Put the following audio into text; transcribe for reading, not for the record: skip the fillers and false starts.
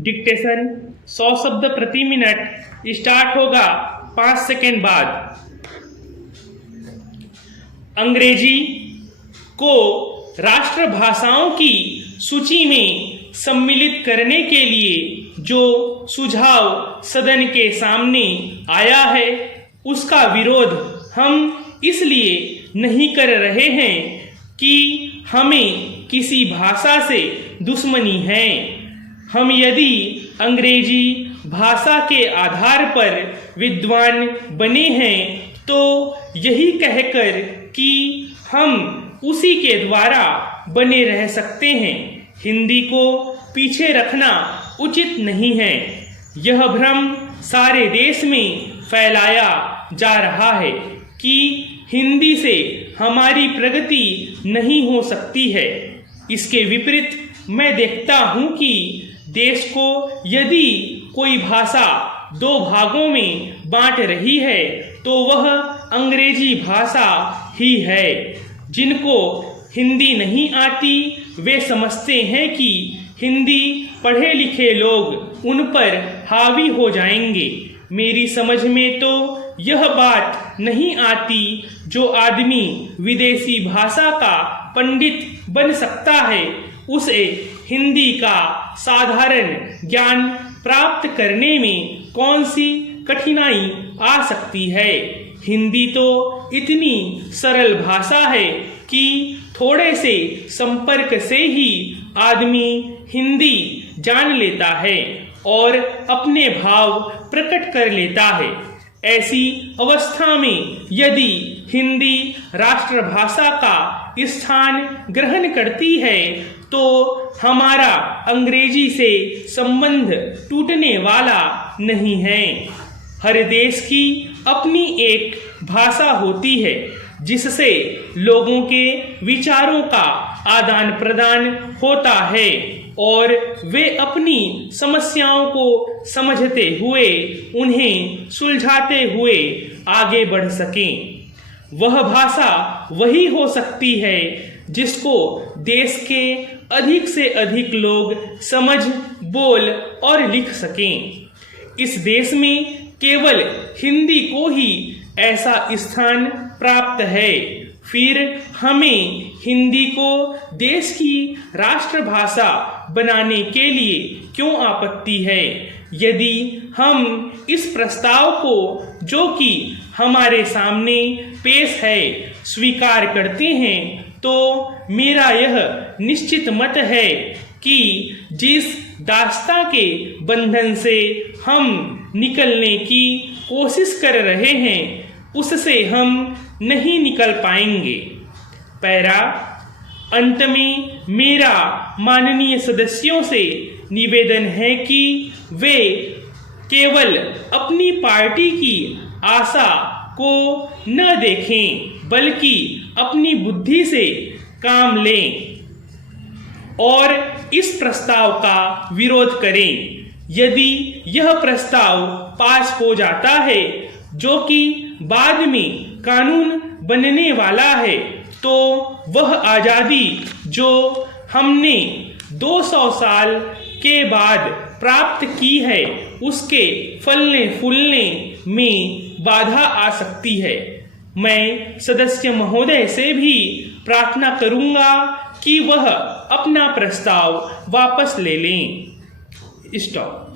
Dictation 100 शब्द प्रति minute start होगा 5 सेकेंड बाद। अंग्रेजी को राष्ट्रभाषाओं की सूची में सम्मिलित करने के लिए जो सुझाव सदन के सामने आया है उसका विरोध हम इसलिए नहीं कर रहे हैं कि हमें किसी भाषा से दुश्मनी है। हम यदि अंग्रेजी भाषा के आधार पर विद्वान बने हैं तो यही कहकर कि हम उसी के द्वारा बने रह सकते हैं। हिंदी को पीछे रखना उचित नहीं है। यह भ्रम सारे देश में फैलाया जा रहा है कि हिंदी से हमारी प्रगति नहीं हो सकती है। इसके विपरीत मैं देखता हूँ कि देश को यदि कोई भाषा 2 भागों में बांट रही है तो वह अंग्रेजी भाषा ही है। जिनको हिंदी नहीं आती वे समझते हैं कि हिंदी पढ़े लिखे लोग उन पर हावी हो जाएंगे। मेरी समझ में तो यह बात नहीं आती जो आदमी विदेशी भाषा का पंडित बन सकता है उसे हिंदी का साधारण ज्ञान प्राप्त करने में कौन सी कठिनाई आ सकती है। हिंदी तो इतनी सरल भाषा है कि थोड़े से संपर्क से ही आदमी हिंदी जान लेता है और अपने भाव प्रकट कर लेता है। ऐसी अवस्था में यदि हिंदी राष्ट्रभाषा का स्थान ग्रहण करती है तो हमारा अंग्रेजी से संबंध टूटने वाला नहीं है। हर देश की अपनी एक भाषा होती है जिससे लोगों के विचारों का आदान प्रदान होता है और वे अपनी समस्याओं को समझते हुए उन्हें सुलझाते हुए आगे बढ़ सकें। वह भाषा वही हो सकती है जिसको देश के अधिक से अधिक लोग समझ, बोल और लिख सकें। इस देश में केवल हिंदी को ही ऐसा स्थान प्राप्त है। फिर हमें हिंदी को देश की राष्ट्रभाषा बनाने के लिए क्यों आपत्ति है। यदि हम इस प्रस्ताव को जो कि हमारे सामने पेश है स्वीकार करते हैं तो मेरा यह निश्चित मत है कि जिस दास्तां के बंधन से हम निकलने की कोशिश कर रहे हैं उससे हम नहीं निकल पाएंगे। पैरा अंत में मेरा माननीय सदस्यों से निवेदन है कि वे केवल अपनी पार्टी की आशा को न देखें बल्कि अपनी बुद्धि से काम लें और इस प्रस्ताव का विरोध करें। यदि यह प्रस्ताव पास हो जाता है जो कि बाद में कानून बनने वाला है तो वह आज़ादी जो हमने 200 साल के बाद प्राप्त की है उसके फलने फूलने में बाधा आ सकती है। मैं सदस्य महोदय से भी प्रार्थना करूंगा कि वह अपना प्रस्ताव वापस ले लें। स्टॉप।